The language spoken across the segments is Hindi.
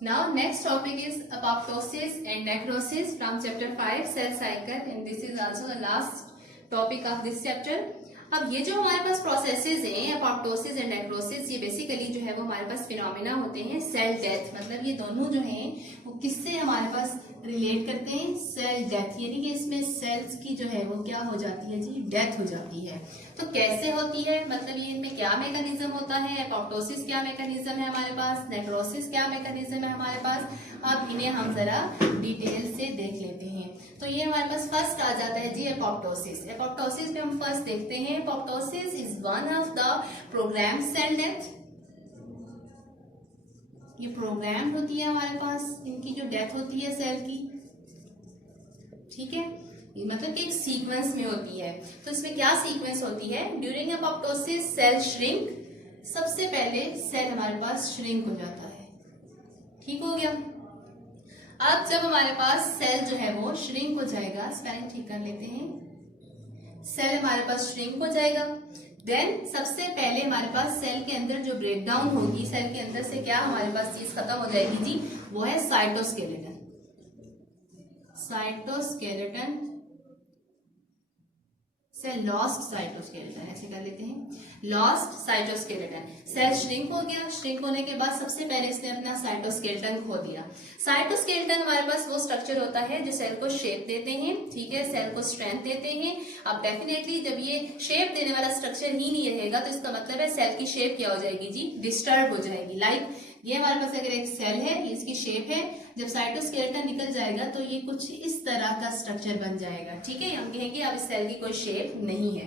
Now next topic is apoptosis and necrosis from chapter 5 cell cycle, and this is also the last topic of this chapter. अब ये जो हमारे पास प्रोसेसेस हैं एपोप्टोसिस एंड नेक्रोसिस, ये बेसिकली जो है वो हमारे पास फिनोमिना होते हैं सेल डेथ। मतलब ये दोनों जो हैं वो किससे हमारे पास रिलेट करते हैं, सेल डेथ, यानी कि इसमें सेल्स की जो है वो क्या हो जाती है जी, डेथ हो जाती है। तो कैसे होती है, मतलब ये इनमें क्या मैकेनिज्म होता है, एपोप्टोसिस क्या मैकेनिज्म है हमारे पास, नेक्रोसिस क्या मैकेनिज्म है हमारे पास, अब इन्हें हम जरा डिटेल से देख लेते हैं। तो ये हमारे पास फर्स्ट आ जाता है जी एपोप्टोसिस। एपोप्टोसिस में हम फर्स्ट देखते हैं, apoptosis is one of the program cell death. ये प्रोग्राम होती है हमारे पास, इनकी जो डेथ होती है सेल की, ठीक है, मतलब कि एक सीक्वेंस में होती है। तो इसमें क्या सीक्वेंस होती है, ड्यूरिंग एपोप्टोसिस सेल श्रिंक, सबसे पहले सेल हमारे पास श्रिंक हो जाता है, ठीक हो गया। अब जब हमारे पास सेल जो है वो श्रिंक हो जाएगा, स्पेलिंग ठीक कर लेते हैं, सेल हमारे पास श्रिंक हो जाएगा, देन सबसे पहले हमारे पास सेल के अंदर जो ब्रेकडाउन होगी, सेल के अंदर से क्या हमारे पास चीज खत्म हो जाएगी जी, वो है साइटोस्केलेटन। साइटोस्केलेटन से लॉस्ट साइटोस्केलेटन, ऐसे कर लेते हैं, लॉस्ट साइटोस्केलेटन। सेल श्रिंक हो गया, श्रिंक होने के बाद सबसे पहले इसने अपना साइटोस्केलेटन खो दिया। साइटोस्केलेटन हमारे पास वो स्ट्रक्चर होता है जो सेल को शेप देते हैं, ठीक है, सेल को स्ट्रेंथ देते हैं। अब डेफिनेटली जब ये शेप देने वाला स्ट्रक्चर ही नहीं रहेगा तो इसका मतलब है सेल की शेप क्या हो जाएगी जी, डिस्टर्ब हो जाएगी। लाइक ये हमारे पास अगर एक सेल है, इसकी शेप है, जब साइटोस्केलेटन निकल जाएगा तो ये कुछ इस तरह का स्ट्रक्चर बन जाएगा, ठीक है, हम कहेंगे अब इस सेल की कोई शेप नहीं है।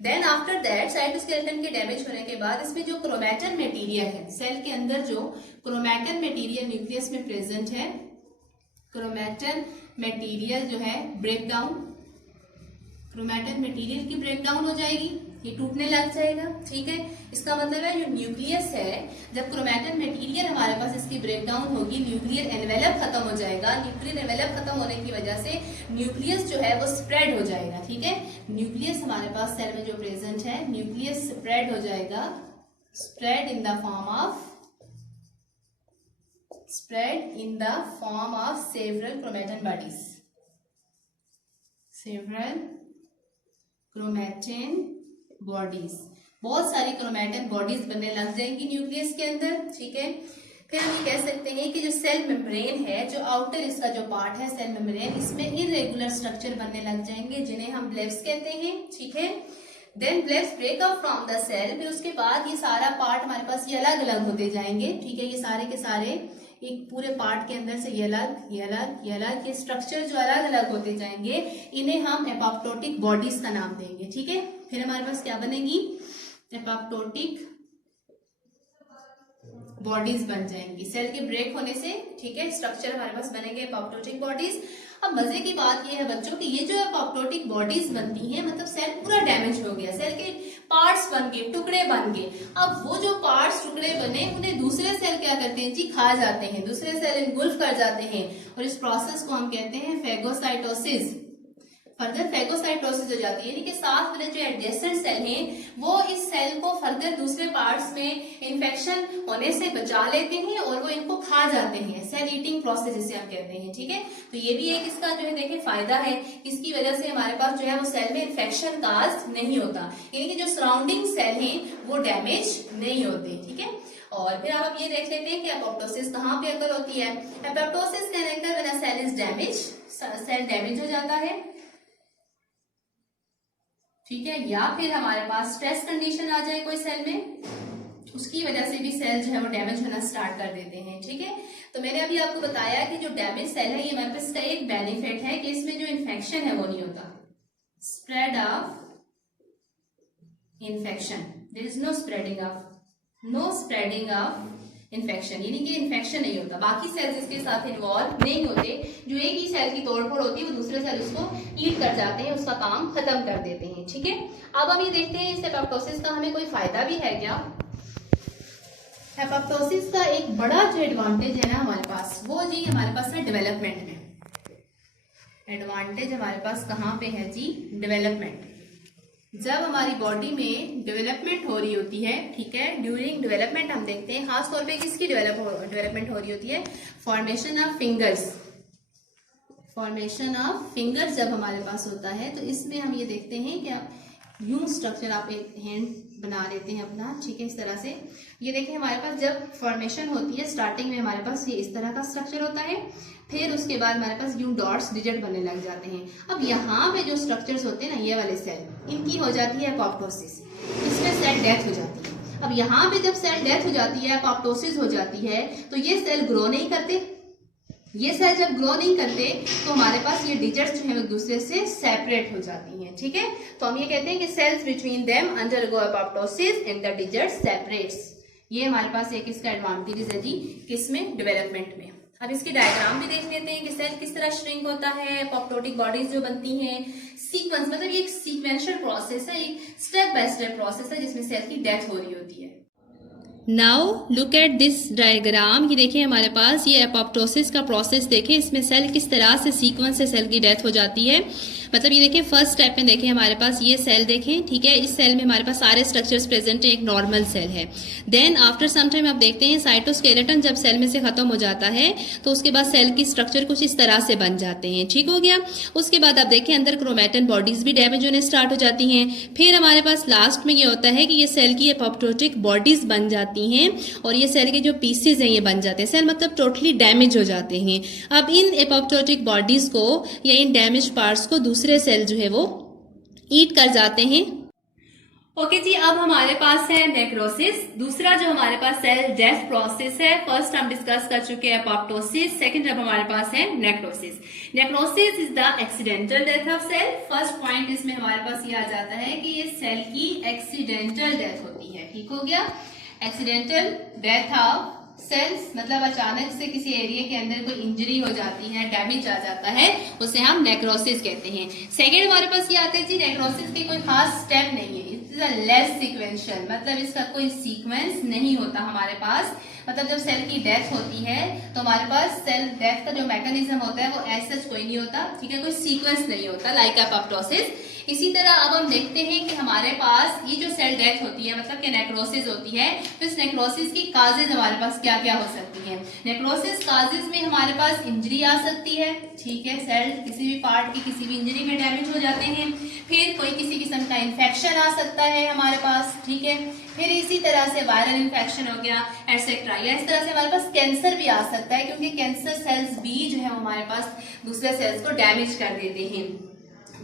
देन आफ्टर दैट साइटोस्केलेटन के डैमेज होने के बाद इसमें जो क्रोमैटिन मटेरियल है, सेल के अंदर जो क्रोमैटिन मटेरियल न्यूक्लियस में प्रेजेंट है, क्रोमैटिन मटेरियल जो है ब्रेकडाउन, क्रोमैटिन मटेरियल की ब्रेकडाउन हो जाएगी, ये टूटने लग जाएगा, ठीक है। इसका मतलब है जो न्यूक्लियस है, जब क्रोमैटिन मटेरियल हमारे पास इसकी ब्रेकडाउन होगी, न्यूक्लियर एनवेलप खत्म हो जाएगा। न्यूक्लियर एनवेलप खत्म होने की वजह से न्यूक्लियस जो है वो स्प्रेड हो जाएगा, ठीक है। न्यूक्लियस हमारे पास सेल में जो प्रेजेंट है, न्यूक्लियस स्प्रेड हो जाएगा, spread in the form of several chromatin bodies, several chromatin bodies, बहुत सारी क्रोमैटिन बॉडीज बनने लग जाएंगी न्यूक्लियस के अंदर, ठीक है। फिर हम ये कह सकते हैं कि जो सेल मेम्ब्रेन है, जो आउटर इसका जो पार्ट है सेल मेम्ब्रेन, इसमें इरेगुलर स्ट्रक्चर बनने लग जाएंगे जिन्हें हम ब्लेब्स कहते हैं, ठीक है। Then blebs break up from the cell, फिर उसके बाद ये सारा पार्ट हमारे पास ये अलग अलग होते जाएंगे, ठीक है। ये सारे के सारे एक पूरे पार्ट के अंदर से ये अलग, ये अलग, ये अलग, ये स्ट्रक्चर जो अलग अलग होते जाएंगे, इन्हें हम एपोप्टोटिक बॉडीज का नाम देंगे, ठीक है। फिर हमारे पास क्या बनेगी, एपोप्टोटिक बॉडीज बन जाएंगी सेल के ब्रेक होने से, ठीक है। स्ट्रक्चर हमारे पास बनेंगे एपोप्टोटिक बॉडीज। अब मजे की बात ये है बच्चों कि ये जो एपोप्टोटिक बॉडीज बनती हैं, मतलब सेल पूरा डैमेज हो गया, सेल के पार्ट्स बन गए, टुकड़े बन गए। अब वो जो पार्ट्स टुकड़े बने उन्हें दूसरे सेल क्या करते हैं जी, खा जाते हैं, दूसरे सेल इनगुल्फ कर जाते हैं, और इस प्रोसेस को हम कहते हैं फेगोसाइटोसिस। फर्दर फेगोसाइटोसिस हो जाती है, यानी कि साथ वाले जो एडजेसेंट सेल हैं वो इस सेल को फर्दर दूसरे पार्ट्स में इन्फेक्शन होने से बचा लेते हैं और वो इनको खा जाते हैं, सेल ईटिंग प्रोसेस जिसे हम कहते हैं, ठीक है। तो ये भी एक इसका जो है देखिए फायदा है, इसकी वजह से हमारे पास जो है वो सेल में इन्फेक्शन काज नहीं होता, यानी कि जो सराउंडिंग सेल हैं वो डैमेज नहीं होते, ठीक है। और फिर आप ये देख लेते हैं कि एपोप्टोसिस कहाँ पे अकर होती है। Apoptosis can occur when a cell is damage, cell damage हो जाता है, ठीक है, या फिर हमारे पास स्ट्रेस कंडीशन आ जाए कोई सेल में, उसकी वजह से भी सेल जो है वो डैमेज होना स्टार्ट कर देते हैं, ठीक है। तो मैंने अभी आपको बताया कि जो डैमेज सेल है, ये हमारे पास का एक बेनिफिट है कि इसमें जो इन्फेक्शन है वो नहीं होता, spread of infection, there is no spreading of infection, यानी कि इन्फेक्शन नहीं होता, बाकी सेल्स इसके साथ इन्वॉल्व नहीं होते, जो एक ही सेल की तोड़फोड़ होती है वो दूसरे सेल उसको ईट कर जाते हैं, उसका काम खत्म कर देते हैं, ठीक है। अब हम ये देखते हैं इस एपोप्टोसिस का हमें कोई फायदा भी है क्या। एपोप्टोसिस का एक बड़ा जो एडवांटेज है ना हमारे पास, वो जी हमारे पास है डेवलपमेंट में। एडवांटेज हमारे पास कहाँ पे है जी, डेवलपमेंट। जब हमारी बॉडी में डेवलपमेंट हो रही होती है, ठीक है, ड्यूरिंग डेवलपमेंट हम देखते हैं खास तौर पे किसकी डेवलपमेंट हो रही होती है, formation of fingers. Formation of fingers जब हमारे पास होता है तो इसमें हम ये देखते हैं कि यूं स्ट्रक्चर, आप एक हैंड बना लेते हैं अपना, ठीक है, इस तरह से। ये देखिए हमारे पास जब फॉर्मेशन होती है स्टार्टिंग में हमारे पास ये इस तरह का स्ट्रक्चर होता है, फिर उसके बाद हमारे पास यूं डॉट्स डिजिट बनने लग जाते हैं। अब यहाँ पे जो स्ट्रक्चर्स होते हैं ना, ये वाले सेल, इनकी हो जाती है एपोप्टोसिस, इसमें सेल डेथ हो जाती है। अब यहाँ पे जब सेल डेथ हो जाती है, एपोप्टोसिस हो जाती है, तो ये सेल ग्रो नहीं करते। ये सेल जब ग्रो नहीं करते तो हमारे पास ये डिजिट्स जो है एक दूसरे से सेपरेट हो जाती हैं, ठीक है। तो हम ये कहते हैं कि cells between them undergo apoptosis and the digits separates. ये हमारे पास एक इसका एडवांटेज है जी, किसमें, डेवलपमेंट में। अब इसकी डायग्राम भी देख लेते हैं कि सेल किस तरह श्रिंक होता है, एपोप्टोटिक बॉडीज जो बनती हैं, सीक्वेंस, मतलब ये एक सीक्वेंशियल प्रोसेस है, एक स्टेप बाय स्टेप प्रोसेस है जिसमें सेल की डेथ हो रही होती है। Now look at this diagram. ये देखिए हमारे पास ये एपोप्टोसिस का प्रोसेस देखें, इसमें सेल किस तरह से सीक्वेंस से सेल की डेथ हो जाती है। मतलब ये देखिए फर्स्ट स्टेप में देखें हमारे पास ये सेल देखें, ठीक है, इस सेल में हमारे पास सारे स्ट्रक्चर्स प्रेजेंट है, एक नॉर्मल सेल है। देन आफ्टर सम टाइम आप देखते हैं साइटोस्केलेटन जब सेल में से खत्म हो जाता है तो उसके बाद सेल की स्ट्रक्चर कुछ इस तरह से बन जाते हैं, ठीक हो गया। उसके बाद आप देखें अंदर क्रोमैटिन बॉडीज भी डैमेज होने स्टार्ट हो जाती हैं। फिर हमारे पास लास्ट में ये होता है कि ये सेल की एपोप्टोटिक बॉडीज बन जाती हैं और ये सेल के जो पीसेज हैं ये बन जाते हैं, सेल मतलब टोटली डैमेज हो जाते हैं। अब इन एपोप्टोटिक बॉडीज को या इन डैमेज पार्ट्स को दूसरे सेल जो है वो ईट कर जाते हैं। ओके जी, अब हमारे पास है नेक्रोसिस। दूसरा जो हमारे पास सेल डेथ प्रोसेस है, फर्स्ट हम डिस्कस कर चुके हैं एपोप्टोसिस, सेकंड अब हमारे पास है necrosis. Necrosis is the accidental death of cell. First point इसमें हमारे पास ये आ जाता है कि ये सेल की एक्सीडेंटल डेथ होती है, ठीक हो गया। एक्सीडेंटल डेथ ऑफ सेल्स मतलब अचानक से किसी एरिया के अंदर कोई इंजरी हो जाती है, डैमेज आ जाता है, उसे हम नेक्रोसिस कहते हैं। सेकेंड हमारे पास ये आते हैं जी, नेक्रोसिस के कोई खास स्टेप नहीं है, इट्स अ लेस सीक्वेंशियल, मतलब इसका कोई सीक्वेंस नहीं होता हमारे पास। मतलब जब सेल की डेथ होती है तो हमारे पास सेल डेथ का जो मैकेनिज्म होता है वो ऐसा कोई नहीं होता, ठीक है, कोई सीक्वेंस नहीं होता लाइक एपोप्टोसिस। इसी तरह अब हम देखते हैं कि हमारे पास ये जो सेल डेथ होती है मतलब कि नेक्रोसिस होती है, तो इस नेक्रोसिस की काजेज हमारे पास क्या क्या हो सकती है। नेक्रोसिस काजेज में हमारे पास इंजरी आ सकती है, ठीक है, सेल किसी भी पार्ट की किसी भी इंजरी में डैमेज हो जाते हैं। फिर कोई किसी किस्म का इन्फेक्शन आ सकता है हमारे पास, ठीक है। फिर इसी तरह से वायरल इन्फेक्शन हो गया एटसेट्रा, या इस तरह से हमारे पास कैंसर भी आ सकता है, क्योंकि कैंसर सेल्स भी जो है हमारे पास दूसरे सेल्स को डैमेज कर देते हैं।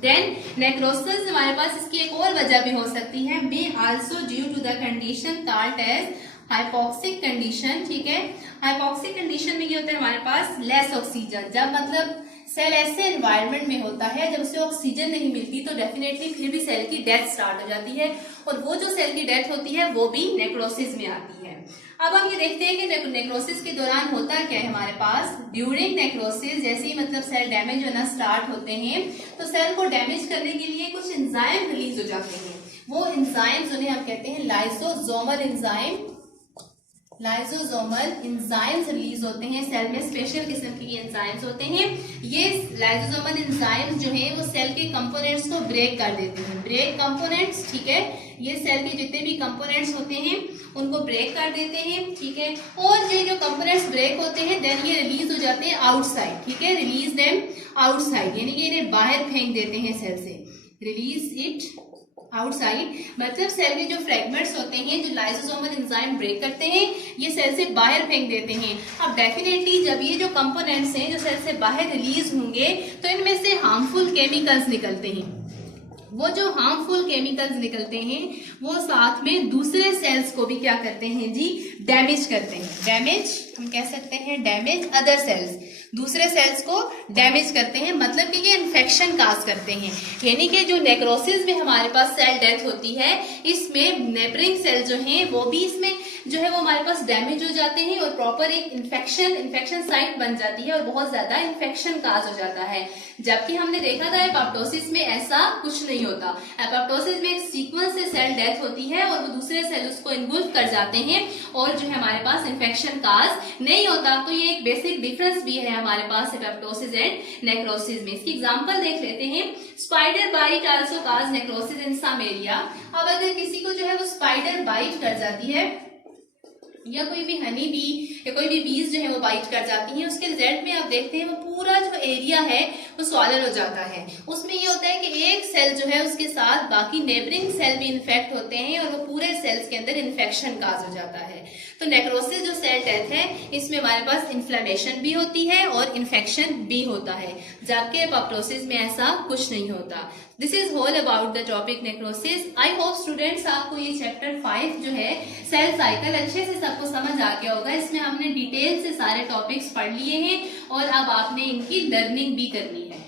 देन नेक्रोसिस हमारे पास इसकी एक और वजह भी हो सकती है, may also due to the condition called as hypoxic condition, ठीक है। हाइपोक्सिक कंडीशन में ये होता है हमारे पास लेस ऑक्सीजन, जब मतलब सेल ऐसे एनवायरनमेंट में होता है जब उसे ऑक्सीजन नहीं मिलती तो डेफिनेटली फिर भी सेल की डेथ स्टार्ट हो जाती है, और वो जो सेल की डेथ होती है वो भी नेक्रोसिस में आती है। अब हम ये देखते हैं कि नेक्रोसिस के दौरान होता क्या है हमारे पास। ड्यूरिंग नेक्रोसिस जैसे ही मतलब सेल डैमेज होना स्टार्ट होते हैं तो सेल को डैमेज करने के लिए कुछ एंजाइम रिलीज हो जाते हैं। वो एंजाइम्स उन्हें हम कहते हैं lysosomal enzyme. Lysosomal enzymes release होते हैं सेल में, स्पेशल किस्म के एंजाइम्स होते हैं। ये लाइसोसोमल एंजाइम्स जो है वो सेल के कंपोनेंट्स को ब्रेक कर देते हैं, ब्रेक कंपोनेंट्स, ठीक है। ये सेल के जितने भी कंपोनेंट्स होते हैं उनको ब्रेक कर देते हैं, ठीक है। और ये जो कंपोनेंट्स ब्रेक होते हैं देन ये रिलीज हो जाते हैं आउटसाइड, ठीक है, रिलीज देम आउटसाइड, यानी कि इन्हें बाहर फेंक देते हैं सेल से, रिलीज इट आउटसाइड। मतलब सेल के जो फ्रेगमेंट्स होते हैं जो लाइसोसोमल एंजाइम ब्रेक करते हैं ये सेल से बाहर फेंक देते हैं। अब डेफिनेटली जब ये जो कंपोनेंट्स हैं जो सेल से बाहर रिलीज होंगे तो इनमें से हार्मफुल केमिकल्स निकलते हैं। वो जो हार्मफुल केमिकल्स निकलते हैं वो साथ में दूसरे सेल्स को भी क्या करते हैं जी, डैमेज करते हैं। डैमेज हम कह सकते हैं डैमेज अदर सेल्स, दूसरे सेल्स को डैमेज करते हैं, मतलब कि ये इन्फेक्शन काज करते हैं। यानी कि जो नेक्रोसिस में हमारे पास सेल डेथ होती है इसमें नेबरिंग सेल जो हैं वो भी इसमें जो है वो हमारे पास डैमेज हो जाते हैं और प्रॉपर एक इन्फेक्शन साइट बन जाती है और बहुत ज्यादा इन्फेक्शन काज हो जाता है। जबकि हमने देखा था एपोप्टोसिस में ऐसा कुछ नहीं होता। एपोप्टोसिस में एक सीक्वेंस से सेल डेथ होती है और वो दूसरे सेल उसको इन्वॉल्व कर जाते हैं और जो है हमारे पास इन्फेक्शन काज नहीं होता। तो ये एक बेसिक डिफरेंस भी है हमारे पास एपोप्टोसिस एंड नेक्रोसिस में। इसकी एग्जांपल देख लेते हैं। स्पाइडर बाइट आल्सो काज नेक्रोसिस इन सम एरिया। अब अगर किसी को जो है वो स्पाइडर बाइट कर जाती है या कोई भी हनी बी या कोई भी बीज जो है वो बाइट कर जाती हैं, उसके रिजल्ट में आप देखते हैं वो पूरा जो एरिया है वो स्वॉलन हो जाता है। उसमें ये होता है कि एक सेल जो है उसके साथ बाकी नेबरिंग सेल भी इन्फेक्ट होते हैं और वो पूरे सेल्स के अंदर इन्फेक्शन काज हो जाता है। तो नेक्रोसिस जो सेल डेथ है इसमें हमारे पास इन्फ्लेमेशन भी होती है और इन्फेक्शन भी होता है, जबकि एपोप्टोसिस में ऐसा कुछ नहीं होता। This is whole about the topic necrosis. I hope students आपको ये चैप्टर 5 जो है सेल साइकिल अच्छे से सबको समझ आ गया होगा। इसमें हमने डिटेल से सारे टॉपिक्स पढ़ लिए हैं और अब आपने इनकी लर्निंग भी करनी है।